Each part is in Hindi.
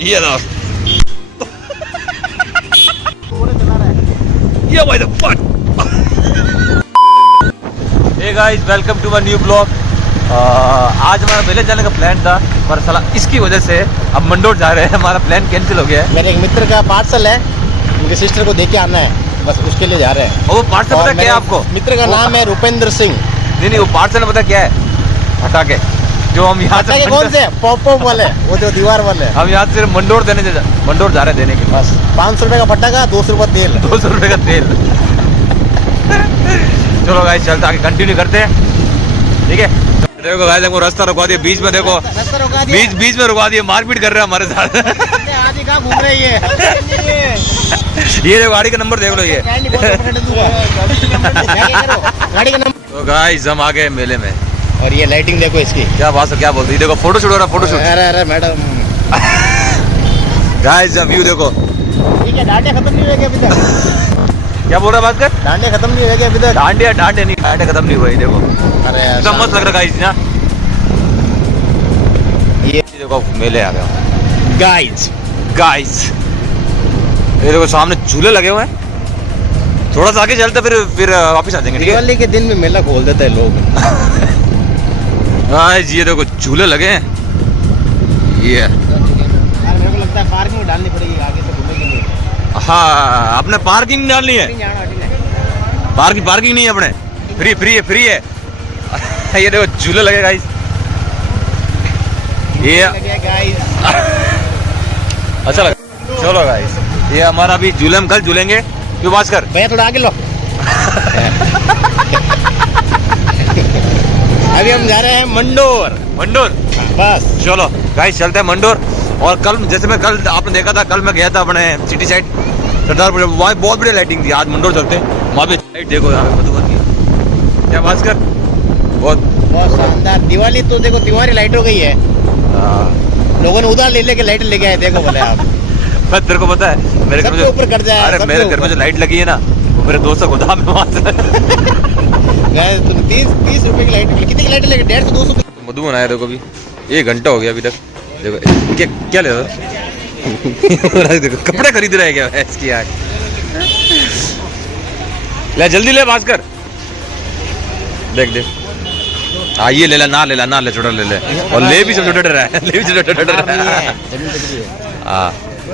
ये लो ये भाई what. Hey guys welcome to my new blog. आज हमारा विलेज जाने का प्लान था पर साला इसकी वजह से अब मंडोर जा रहे हैं। हमारा प्लान कैंसिल हो गया है। मेरे एक मित्र का पार्सल है, उनके सिस्टर को देके आना है, बस उसके लिए जा रहे हैं। और वो पार्सल पता क्या है आपको? मित्र का नाम है रुपेंद्र सिंह। नहीं वो पार्सल पता क्या है? पटाखे जो हम यहाँ से कौन से पॉप वाले, वो जो दीवार वाले। हम यहाँ से मंडोर मंडोर जा रहे हैं देने के लिए। बस 500 रुपए का पटाखा, 200 रुपए तेल। 200 रुपए का तेल। चलो गाइस चलते आगे कंटिन्यू करते हैं, ठीक है। देखो गाइस हमको रास्ता रुकवा दिया बीच में, देखो बीच में रुकवा दिया, मारपीट कर रहे हैं हमारे साथ। आदि कहाँ घूम रही है ये देखो गाड़ी का नंबर देख लो ये। गाड़ी का नंबर। तो गाइस हम आ गए मेले में और ये लाइटिंग देखो इसकी, क्या बात है, क्या बोलती है। देखो फोटो शूट हो रहा है, फोटो शूट। अरे मैडम गाइस व्यू देखो। ठीक है, डांडिया खत्म नहीं हुई अभी तक। क्या बोल रहा है बात कर? डांडिया खत्म नहीं हुई अभी तक। डांडिया खत्म नहीं हुई। देखो अरे कितना मस्त लग रहा है गाइस ना। ये देखो मेले आ गए गाइस। ये देखो सामने झूले लगे हुए हैं। थोड़ा सा आगे चलते फिर वापस आ जाएंगे, ठीक है। दिवाली के दिन में मेला खोल देते हैं लोग। गाइस ये देखो झूले लगे हैं। ये मेरे को लगता है पार्किंग डालनी पड़ेगी आगे से घूमने के लिए। हाँ अपने पार्किंग डालनी है। पार्किंग नहीं है अपने, फ्री है। ये देखो झूले लगे गाइस। ये अच्छा लगा। चलो गाइस ये हमारा अभी झूले हम कल झूलेंगे। क्यों बात कर भैया, थोड़ा आगे लो। अभी हम जा रहे हैं मंडोर। बस चलो गाइस चलते हैं मंडोर। और कल जैसे मैं कल आपने देखा था, कल मैं गया था अपने सिटी साइड सरदारपुर, वहाँ बहुत बढ़िया लाइटिंग थी। आज मंडोर चलते हैं, वहाँ पे लाइट देखो यहाँ पे मधुबन की। क्या बात कर, बहुत शानदार। दिवाली तो देखो तिवारी लाइट हो गई है। लोगों ने उधार ले लेके लाइट लेके आए, देखो बोले आप। मैं तेरे को पता है मेरे घर में ऊपर कर जाए। अरे मेरे घर में जो लाइट लगी है ना, वो मेरे दोस्त को दाम में वहाँ से तुम 30 रुपए की लाइट, कितनी की लाइट लगी? 150 200। मधुबन आया देखो, अभी 1 घंटा हो गया अभी तक। देखो क्या ले रहा देखो कपड़े खरीद रहा है क्या इसकी आग। ले जल्दी ले भास्कर, देख हाँ ये ले छोटा ले। और ले भी सब छोटा रहा है। हाँ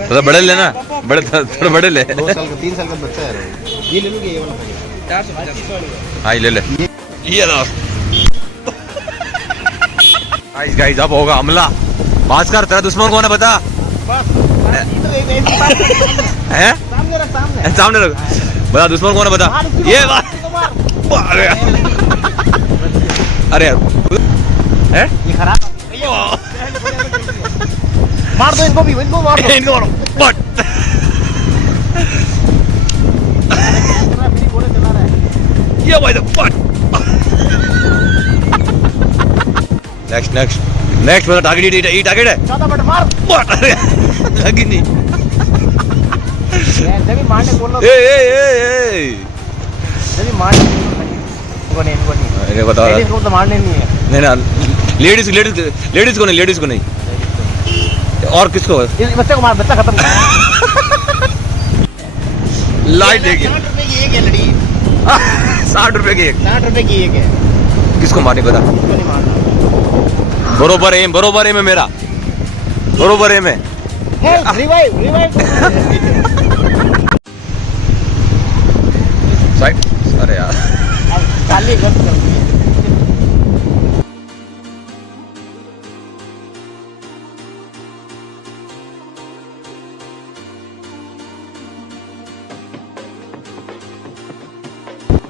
थोड़ा बड़े लेना, थोड़ा बड़े ले। 2 साल का 3 साल का बच्चा है। ये ले लूंगी, ये वाला 450। हाँ ले ये लो गाइस अब होगा हमला। भास्कर तेरा दुश्मन कौन है बता? हैं? सामने रख। बता दुश्मन कौन है बता? ये अरे यार है ये खराब। मार दो इनको भी, इनको मार दो। इनको मारो बट ये भाई बट नेक्स्ट मेरा टारगेट ये टारगेट है। ज्यादा बट मार बट अरे लगी नहीं। जब भी मारने बोल लो। ए जब भी मारने को नहीं इन्हें बता लेडीज को तो मारने नहीं है। नहीं ना लेडीज को नहीं। और किसको? बच्चे को मार, बच्चा खत्म। लाइट देखिए 60 रुपए की एक है लड़ी। 60 रुपए की एक। 60 रुपए की एक है। किसको मारने पता? नहीं मारना। बरोबर है मेरा, बरोबर है मैं। Revive side. अरे यार काली गलत कर दी।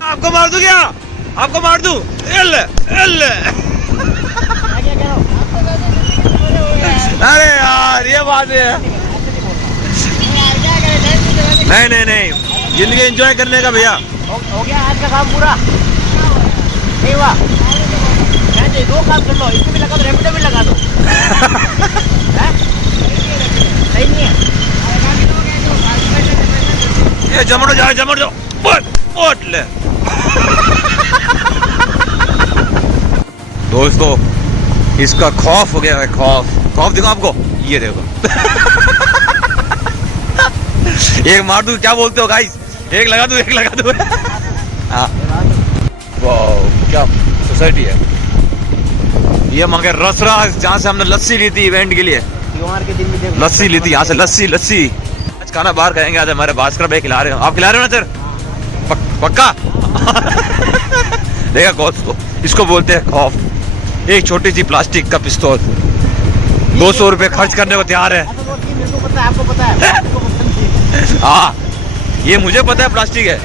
आपको मार दूं क्या? आपको मार दूं? अरे यार ये बात है। नहीं जिंदगी एंजॉय करने का भैया। हो गया आज का काम पूरा नहीं हुआ। 2 काम कर लो, इसको भी लगा दो, रेपिडो भी लगा दो। सही नहीं है ये जमड़ जाओ पोट ले। दोस्तों इसका खौफ हो गया है, खौफ दिखा आपको, ये देखो। एक मार दूं, क्या बोलते हो गाइस? एक लगा दूं, एक लगा दूं। हाँ, वाह क्या सोसाइटी है ये। मगर रसराज जहाँ से हमने लस्सी ली थी इवेंट के लिए, त्योहार के दिन भी देखो लस्सी ली थी यहाँ से, लस्सी लस्सी। आज खाना बाहर खाएंगे, आज हमारे भास्कर भाई खिला रहे हो। आप खिला रहे हो ना सर? पक्का? देखा दोस्तों, इसको बोलते हैं खौफ। एक छोटी सी प्लास्टिक का पिस्तौल 200 रुपए खर्च करने को तैयार है। मेरे को पता है, आपको पता है, आपको पता नहीं। हाँ, ये मुझे पता है प्लास्टिक है।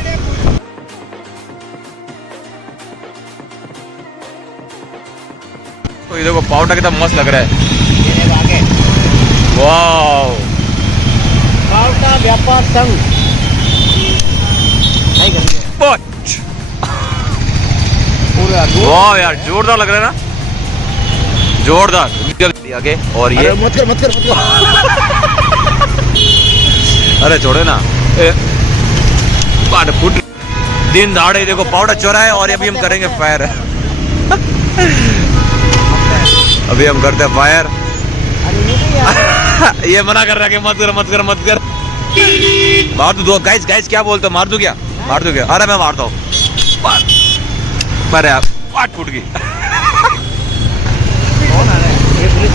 तो ये देखो पाउडर कितना मस्त लग रहा है। ये देखो आगे वाह, पावटा व्यापार संघ नहीं करिए पच। पूरा वाह यार, जोरदार लग रहा है ना, जोरदार। आगे और ये मत कर मत कर मत कर। अरे छोड़े ना, फुट दिन दहाड़े देखो पाउडर चोरा है। और अभी हम करेंगे फायर। अभी हम करते हैं फायर। अरे ये नहीं यार। ये मना कर रहा है कि मत कर मत कर मत कर। मार दो गाइस, गाइस क्या बोलते हो? मार दो क्या? मार दो क्या? अरे मैं मारता हूँ। अरे यार पाट फूट गई। कौन आ रहा है? ये पुलिस।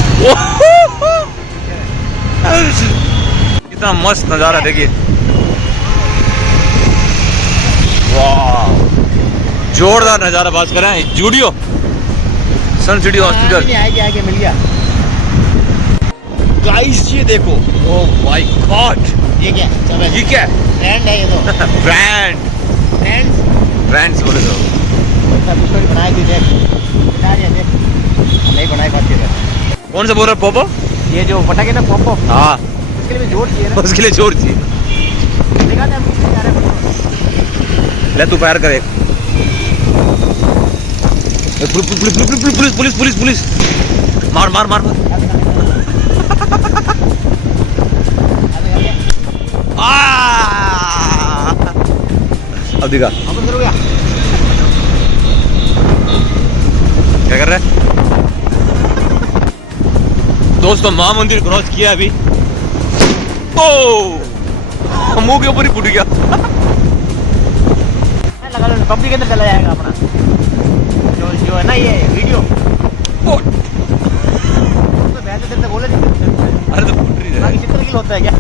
कितना मस्त नजारा देखिए। वाह, जोरदार नजारा। बात कर रहे हैं जूडियो सन सिटी हॉस्पिटल। आगे आगे मिल गया। गाइस ये देखो, ओह माय गॉड, ये क्या? चलो ये क्या है? ब्रांड है ये तो। ब्रांड, ब्रांड्स ब्रांड्स बोले तो। स्टोरी बनाई थी देख। बता दिया देख। नहीं बनाई बात ये। कौन सा बोल रहा है? पोपो? ये जो पटाखे ना पोपो, हाँ, उसके लिए भी जोर चाहिए ना। उसके लिए जोर चाहिए। देखा था हम किससे जा रहे हैं। ले तू फायर कर एक। Police police police police police, मार मार मार मार। अब दिखा क्या कर रहा है दोस्तों? माँ मंदिर क्रॉस किया अभी। ओ मुंह के ऊपर ही फूट गया। लगा लो पब्लिक के अंदर चला जाएगा अपना जो है ना ये वीडियो। ओ, तो बेहतर देर तक बोले नहीं। अरे तो फूट रही है। बाकी चित्र किलो होता है क्या?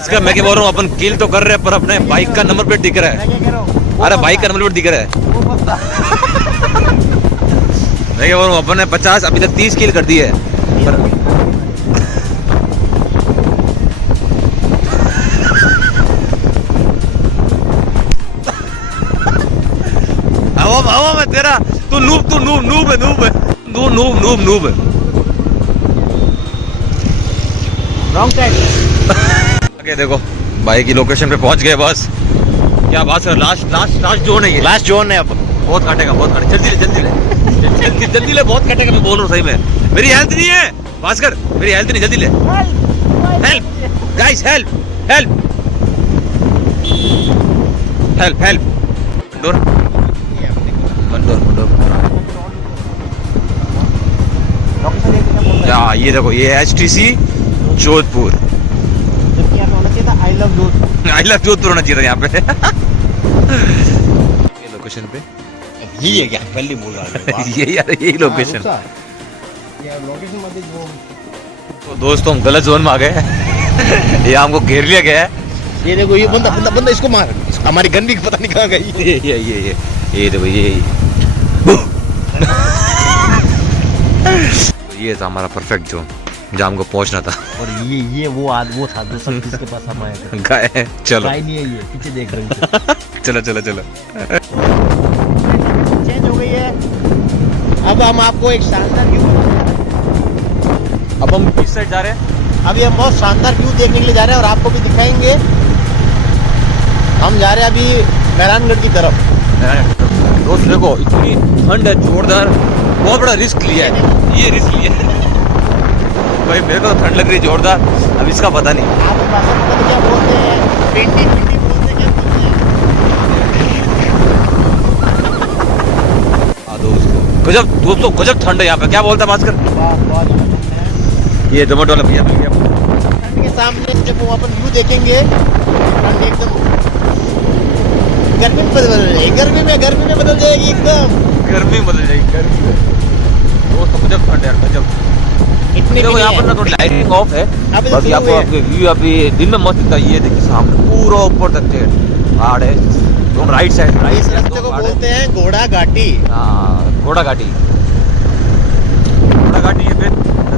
इसका मैं क्या बोल रहा हूँ, अपन किल तो कर रहे हैं पर अपने बाइक का नंबर प्लेट दिख रहा है। मैं क्या कह रहा हूँ? अरे बाइक का नंबर प्लेट दिख रहा है। वो पता। मैं क्या बोल रहा हूँ, अपन ने 50 अभी तक 30 किल कर दी है। हवा में तेरा, तू नूब है नूब है तू नूब है। Wrong side. आगे देखो भाई की लोकेशन पे पहुंच गए बस। क्या बात है, लास्ट जोन है ये। लास्ट जोन है अब। बहुत काटेगा, बहुत काटे। जल्दी ले जल्दी ले, बहुत काटेगा। मैं बोल रहा हूँ सही में, मेरी हेल्थ नहीं है भास्कर, मेरी हेल्थ नहीं। जल्दी ले, help guys, help help help help. Door या ये देखो, ये HTC Jodhpur. I love Jodhpur. I love Jodhpur होना चाहिए था यहाँ पे। ये लोकेशन पे यही है क्या? पहले बोल रहा है। ये यार यही लोकेशन। ये लोकेशन मत वो। तो दोस्तों हम गलत जोन में आ गए। ये हमको घेर लिया गया है। ये देखो, ये बंदा इसको मार। हमारी गन भी पता नहीं कहाँ गई। ये देखो ये था हमारा परफेक्ट जोन जहाँ हमको पहुंचना था। और ये वो था जिसके पास हम आए थे। गाय चलो, गाय नहीं है ये, पीछे देख रहे हैं। चलो चेंज हो गई है। अब हम आपको एक शानदार व्यू। अब हम किस साइड जा रहे हैं? अभी हम बहुत शानदार व्यू देखने के लिए जा रहे हैं और आपको भी दिखाएंगे। हम जा रहे हैं अभी मेहरानगढ़ की तरफ। दोस्त देखो इतनी ठंड है, जोरदार, बहुत बड़ा रिस्क लिया है। ये रिस्क लिया है भाई, मेरे को तो ठंड लग रही है जोरदार। अब इसका पता नहीं। आप भाषा में क्या बोलते हैं? पिंडी बोलते हैं, क्या बोलते हैं? हाँ दोस्तों, गजब दोस्तों, गजब ठंड है यहाँ पे। क्या बोलता है भास्कर? बहुत ये जोमेटो वाला भैया मिल गया। ठंड के सामने जब वो अपन व्यू देखेंगे, ठंड एकदम गर्मी में बदल जाएगी, गर्मी में बदल जाएगी एकदम। गर्मी बदल जाएगी, गर्मी में। दोस्तों गजब ठंड है यार, गजब। इतनी देखो यहाँ पर ना थोड़ी लाइटिंग ऑफ है, अभी तो बाकी शुरू आपको हुई है। आपके व्यू अभी दिन में मस्त दिखता है। ये देखिए सामने पूरा ऊपर तक के पहाड़ है, दोनों राइट साइड इस रास्ते को बोलते हैं घोड़ा घाटी। घोड़ा घाटी। घोड़ा घाटी है, फिर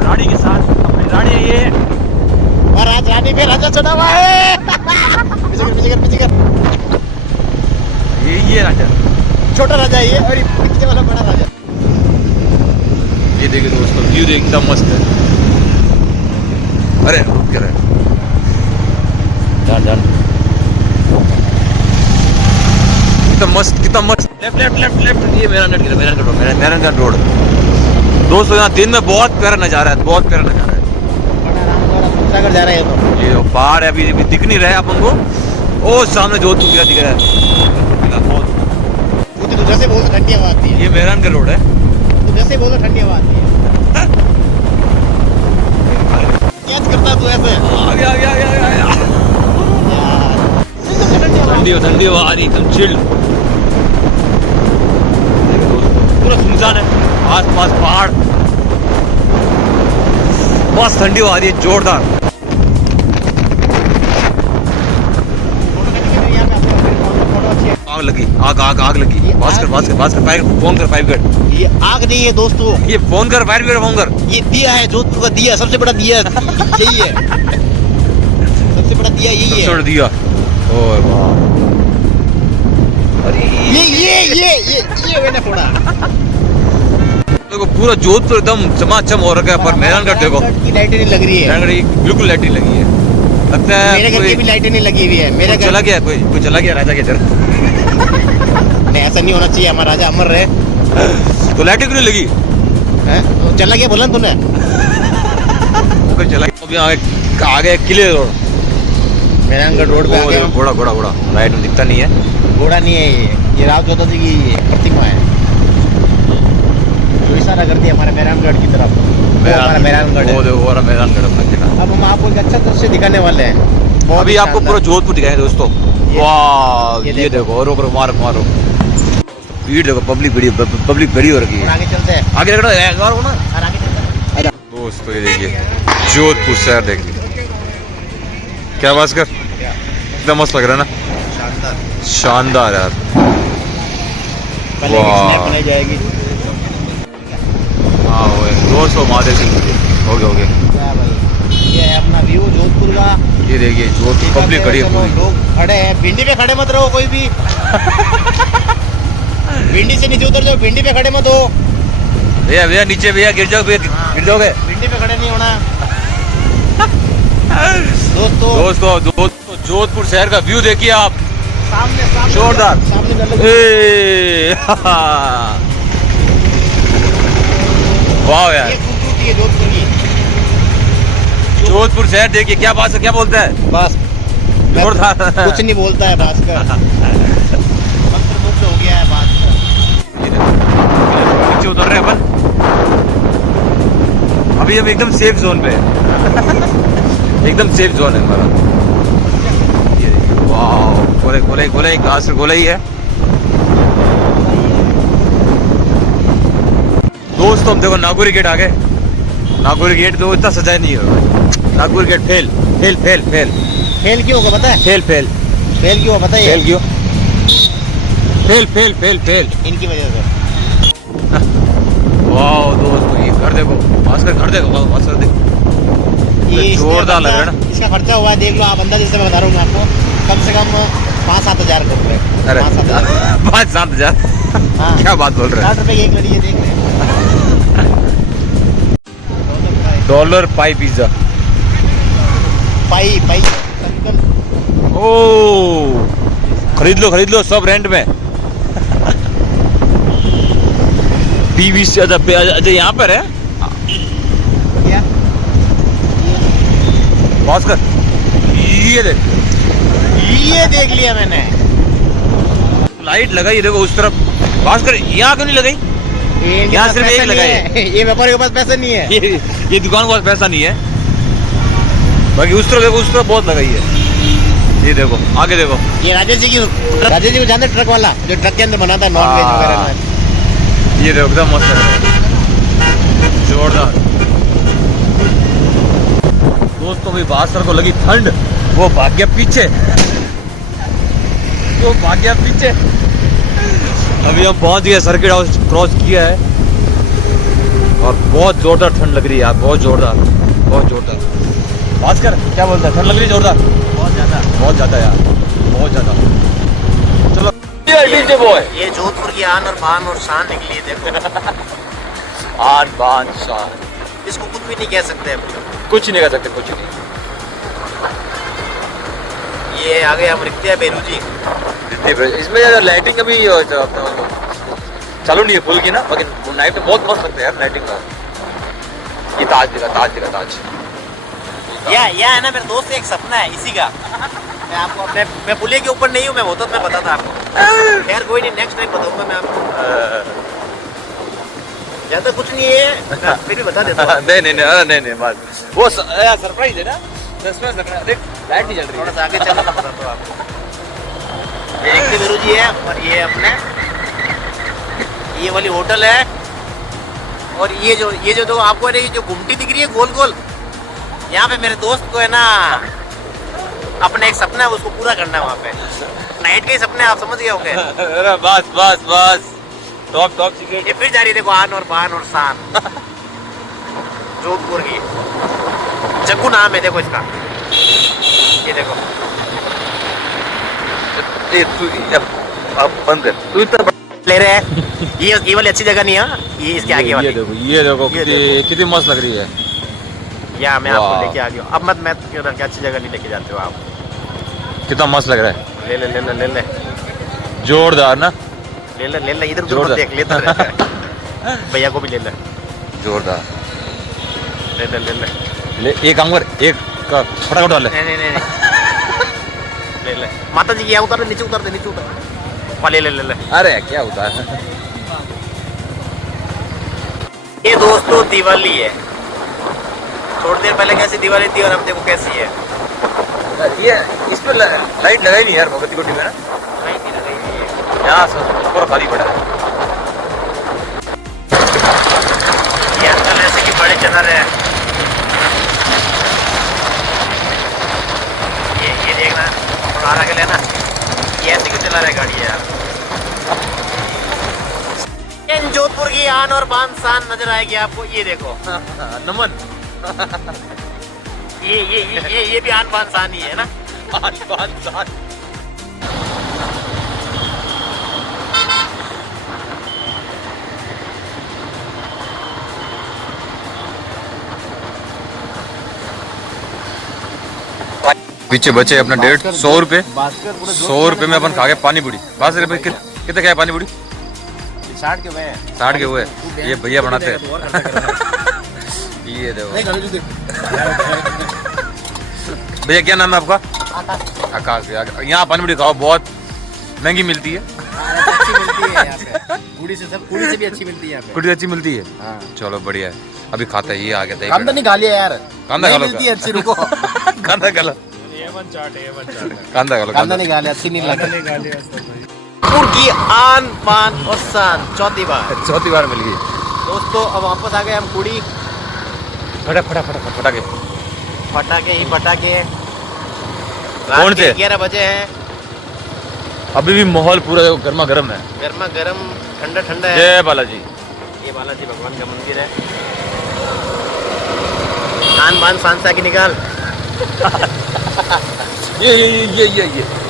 रानी के साथ अपनी रानी है ये। और आज रानी पे राजा चढ़ा हुआ है। पीछे कर। ये राजा, छोटा राजा ये, और ये पीछे वाला बड़ा राजा। ये देखिए दोस्तों, व्यू एकदम मस्त है। अरे रुक कर जान कितना मस्त। लेफ्ट। ये मेहरानगढ़ रोड। दोस्तों यहाँ दिन में बहुत प्यारा नजारा है, बहुत प्यारा नजारा है। बड़ा रामगढ़ सागर जा रहे हो तो। ये जो पहाड़ है अभी दिख नहीं रहा है अपन को। ओ सामने जोधपुर किला दिख रहा है। बहुत तू जैसे बोल तो ठंडी हवा आती है। ये मेहरानगढ़ रोड है। तू जैसे बोल तो ठंडी हवा आती है। कैच करता तू ऐसे। आ गया। यार ठंडी हवा आ रही एकदम चिल्ड। पूरा सुनसान है, आस-पास पहाड़, बस ठंडी हवा आ रही है जोरदार। आग लगी, आग लगी। भास्कर फोन कर 5 मिनट। ये आग नहीं है दोस्तों, ये फोन कर 5 मिनट फोन कर। ये दिया है, जोधपुर का दिया, सबसे बड़ा दिया यही है। सबसे बड़ा दिया यही है। छोड़ दिया। ओए वाह, अरे ये मैंने फोड़ा। देखो पूरा जोधपुर एकदम चमाचम हो रखा है, पर मेहरानगढ़ देखो की लाइटें नहीं लग रही है। मेहरानगढ़ की बिल्कुल लाइट नहीं लगी है। लगता है मेरे घर की भी लाइटें नहीं लगी हुई है। मेरे घर चला गया, कोई चला गया राजा के घर। नहीं, ऐसा नहीं होना चाहिए, हमारा राजा अमर रहे। तो लाइट क्यों नहीं लगी? हैं? तो चला गया बोला ना तूने। कोई चला गया। अभी आगे किले रोड, मेहरानगढ़ रोड पे आ गए हम। घोड़ा लाइट में दिखता नहीं है। घोड़ा नहीं है ये राव जोधा जी की प्रतिमा है, जो इशारा करती है हमारे मेहरानगढ़ की तरफ। वो हमारा मेहरानगढ़ है। वो देखो हमारा मेहरानगढ़ अपना किला। अब हम आपको एक अच्छा दृश्य दिखाने वाले हैं। बहुत अभी ही आपको पूरा शानदार। जोधपुर दिखाएंगे दोस्तों। ये- वाह, ये ये देखो रोको मारो। भीड़ देखो, पब्लिक बड़ी हो रखी और है। आगे चलते हैं, आगे रखना है और ना। और आगे चलते हैं। दोस्तों ये देखिए जोधपुर शहर देखिए, क्या भास्कर, कितना मस्त लग रहा है ना, शानदार यार। पहले वाह। स्नैप बनाई जाएगी। हाँ वो 200 महादेव सिंह हो गए। क्या भाई, ये है अपना व्यू जोधपुर का। ये देखिए जोधपुर पब्लिक खड़ी है चलो, पूरी। लोग खड़े हैं। भिंडी पे खड़े मत रहो कोई भी। भिंडी से नीचे उतर जाओ, भिंडी पे खड़े मत हो। भैया नीचे भैया गिर जाओगे। भिंडी पे खड़े नहीं होना। दोस्तों जोधपुर शहर का व्यू देखिए आप, सामने जोरदार। सामने नल लगी। ए वाह यार, ये खूबसूरती है जोधपुर की। जोधपुर शहर देखिए, क्या बात है, क्या बोलता है? बस जोरदार। कुछ नहीं बोलता है भास्कर। मंत्रमुग्ध हो गया है भास्कर। नीचे उतर रहे हैं अपन, अभी हम एकदम सेफ जोन पे हैं। एकदम सेफ जोन है हमारा। ये देखिए, वाह, गोले घास गोला ही है। दोस्तों हम देखो नागौरी गेट आ गए। नागौरी गेट तो इतना सजाया नहीं है। Nagauri get fail. फेल क्यों होगा पता है? फेल फेल क्यों होगा पता है? फेल क्यों? फेल। इनकी वजह से। वाह दोस्तों ये घर देखो, भास्कर घर देखो, भास्कर देखो, ये जोरदार लग रहा है ना। इसका खर्चा हुआ है, देख लो आप अंदाजे से मैं बता रहा हूँ आपको, कम से कम 5-7 हज़ार रुपये। अरे 5-7 हज़ार। 5-7 हज़ार, हाँ, क्या बात बोल रहे 60 रुपये की एक लड़ी है, देख रहे हैं। $1 पाई पिज्जा। पाई अंकल। ओ खरीद लो सब रेंट में। PVC अच्छा यहाँ पर है क्या? भास्कर, ये देख लिया मैंने। लाइट लगाई देखो उस तरफ। भास्कर यहाँ क्यों नहीं लगाई? इनके यहाँ पास सिर्फ पैसा एक नहीं लगाई है। ये व्यापारी के पास पैसा नहीं है। ये दुकान के पास पैसा नहीं है, बाकी उस तरफ देखो, उस तरफ बहुत लगाई है। ये देखो आगे देखो, ये राजेश जी को जानते हैं, ट्रक वाला जो ट्रक के अंदर बनाता है नॉन वेज हाँ। वगैरह। ये देखो एकदम मस्त है, जोरदार। दोस्तों भाई बासर को लगी ठंड, वो भाग गया पीछे, वो भाग गया पीछे। अभी हम पहुंच गए, सर्किट हाउस क्रॉस किया है और बहुत जोरदार ठंड लग रही है यार, बहुत जोरदार, बहुत जोरदार। भास्कर क्या बोलता है, ठंड लग रही है जोरदार? बहुत ज्यादा यार, बहुत ज्यादा। चलो डीजे बॉय, ये जोधपुर की आन और बान और शान निकली है, देखो। आन बान शान, इसको कुछ भी नहीं कह सकते हम। कुछ नहीं कर सकते, कुछ नहीं। ये आ गए हम रिक्तिया बेरू जी। इसमें लाइटिंग अभी चालू नहीं है फुल की ना, लेकिन नाइट में बहुत मस्त लगता है यार लाइटिंग का। ये ताज दिखा, ताज दिखा, ताज। या है ना, मेरे दोस्त एक सपना है इसी का। मैं आपको अपने, मैं पुलिया के ऊपर नहीं हूँ, मैं होता तो मैं बताता आपको। खैर कोई नहीं, नेक्स्ट टाइम बताऊंगा मैं आपको। ज्यादा कुछ नहीं है, मैं फिर भी बता देता हूँ। नहीं बस वो सरप्राइज है ना, सस्पेंस रखना। देख लाइट नहीं जल रही थोड़ा सा आगे चलो, मैं बताता हूँ आपको। ये रिक्ति बेरू जी है और ये अपने ये वाली होटल है। और ये जो तो आपको ये जो गुमटी दिख रही है गोल गोल, यहाँ पे मेरे दोस्त को है ना, अपना एक सपना है, उसको पूरा करना है वहाँ पे। नाइट के ही सपने आप समझ गए होंगे। अरे बस टॉप सीक्रेट। ये फिर जा रही है, देखो आन और बान और शान। जोधपुर की, जग्गू नाम है, देखो इसका। ये देखो, अब बंद कर, तू इतना ले रहे हैं। ये वाली अच्छी जगह नहीं है, ये इसके आगे वाली। ये देखो कितनी मस्त लग रही है। यहाँ मैं आपको वाह। लेके आ गया हूँ। अब मैं अच्छी जगह नहीं लेके जाते हो आप। कितना मस्त लग रहा है, ले जोरदार ना, ले इधर उधर जोरदार। मत देख, लेता रहता है। भैया को भी ले ले, जोरदार। ले। एक काम कर, एक का फटाफट डाल ले। नहीं। ले माता जी की यहाँ उतार दे, नीचे उतार दे, नीचे उतार। ले। अरे क्या होता है। ये दोस्तों दिवाली है। थोड़ी देर पहले कैसी दिवाली थी और अब देखो कैसी है। ये इस पर लाइट लगाई नहीं यार भगत कोठी में ना, यहाँ पूरा खाली पड़ा है। ये अंकल ऐसे कि बड़े चला रहे हैं। ये देखना, थोड़ा आगे लेना। ये ऐसे क्यों चला रहा है गाड़ी यार। इन जोधपुर की आन और बान शान नजर आएगी आपको। ये देखो नमन। ये भी आन बान शान ही है ना। आन बान शान। पीछे बचे अपना 150 रुपए, 100 रुपए में अपन खा गए पानी पूरी। बस रुपए कितने खाए पानी पूरी? 60 के हुए, 60 के हुए। ये भैया बनाते हैं। ये देखो भैया, क्या नाम है आपका? आकाश। यहाँ पानी पूरी खाओ, बहुत महंगी मिलती है। अच्छी मिलती है यहाँ पे। कुड़ी से भी अच्छी मिलती है यहाँ पे। कुड़ी अच्छी मिलती है। हाँ। चलो बढ़िया है, अभी खाता है। ये आ गया कांदा नहीं खा लिया यार, कांदा खा लो, मिलती है अच्छी। रुको, कांदा खा लो, कांदा खा लो। कांदा नहीं खा लिया, अच्छी नहीं लगी। जोधपुर की आन बान और शान चौथी बार मिल गई दोस्तों। अब वापस आ गए हम कुड़ी। फटाके पटाखे कौन से? 11 बजे हैं। अभी भी माहौल पूरा गर्मा गर्म है, गर्मा गर्म, ठंडा ठंडा है। जय बालाजी। ये बालाजी भगवान का मंदिर है। आन बान शान से आगे निकाल। ये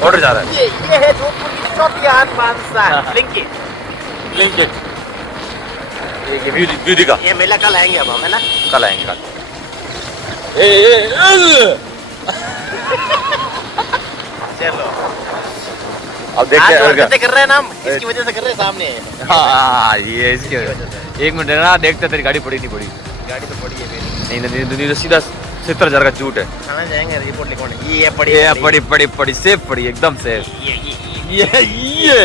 ऑर्डर जा रहा है। ये है जोधपुर की चौथी आन बान शान। ब्लिंकिट। ये ब्यूटी का। ये मेला कल आएंगे अब हम, है ना? कल आएंगे कल। चलो अब देखते हैं हरकतें कर रहे हैं ना हम, इसकी वजह से कर रहे हैं सामने। हाँ ये इसके एक मिनट ना, देखते तेरी गाड़ी पड़ी नहीं पड़ी। गाड़ी तो पड़ी है मेरी। नहीं, सीधा 70,000 का झूठ है। थाना जाएंगे, रिपोर्ट लिखवाने। ये पड़ी सेफ पड़ी, एकदम सेफ। ये ये